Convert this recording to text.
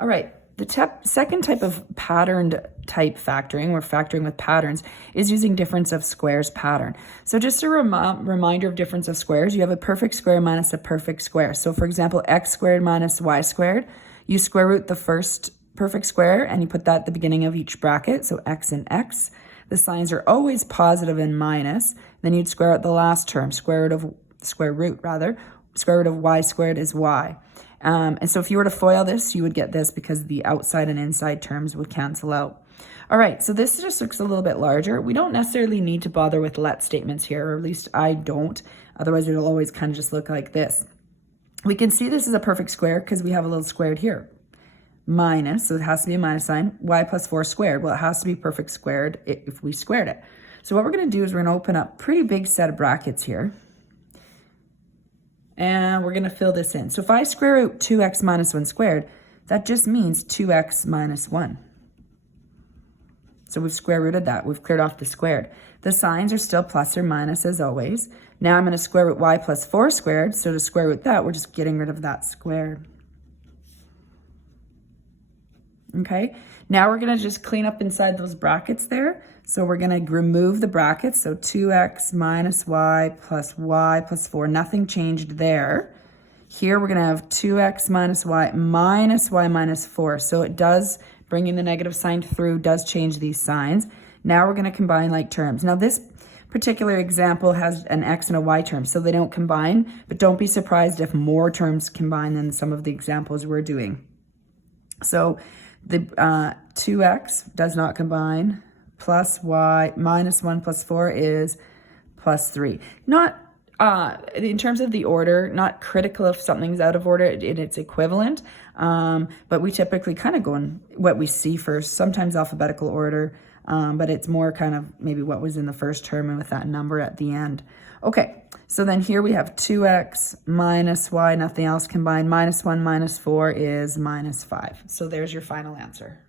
All right, the second type of patterned type factoring, or factoring with patterns, is using difference of squares pattern. So just a reminder of difference of squares, you have a perfect square minus a perfect square. So for example, x squared minus y squared, you square root the first perfect square and you put that at the beginning of each bracket, so x and x. The signs are always positive and minus. Then you'd square out the last term, square root of y squared is y. And so if you were to FOIL this, you would get this because the outside and inside terms would cancel out. All right, so this just looks a little bit larger. We don't necessarily need to bother with let statements here, or at least I don't. Otherwise, it'll always kind of just look like this. We can see this is a perfect square because we have a little squared here. Minus, so it has to be a minus sign, y plus 4 squared. Well, it has to be perfect squared if we squared it. So what we're going to do is we're going to open up a pretty big set of brackets here. And we're going to fill this in. So if I square root 2x minus 1 squared, that just means 2x minus 1. So we've square rooted that. We've cleared off the squared. The signs are still plus or minus as always. Now I'm going to square root y plus 4 squared. So to square root that, we're just getting rid of that squared. Okay, now we're going to just clean up inside those brackets there. So we're going to remove the brackets. So 2x minus y plus 4. Nothing changed there. Here we're going to have 2x minus y minus 4. So it does, bringing the negative sign through, does change these signs. Now we're going to combine like terms. Now this particular example has an x and a y term, so they don't combine. But don't be surprised if more terms combine than some of the examples we're doing. So the 2x does not combine, plus y minus 1 plus 4 is plus 3. Not, in terms of the order, not critical if something's out of order in its equivalent, but we typically kind of go in what we see first, sometimes alphabetical order, but it's more kind of maybe what was in the first term and with that number at the end. Okay, so then here we have 2x minus y, nothing else combined, minus 1 minus 4 is minus 5. So there's your final answer.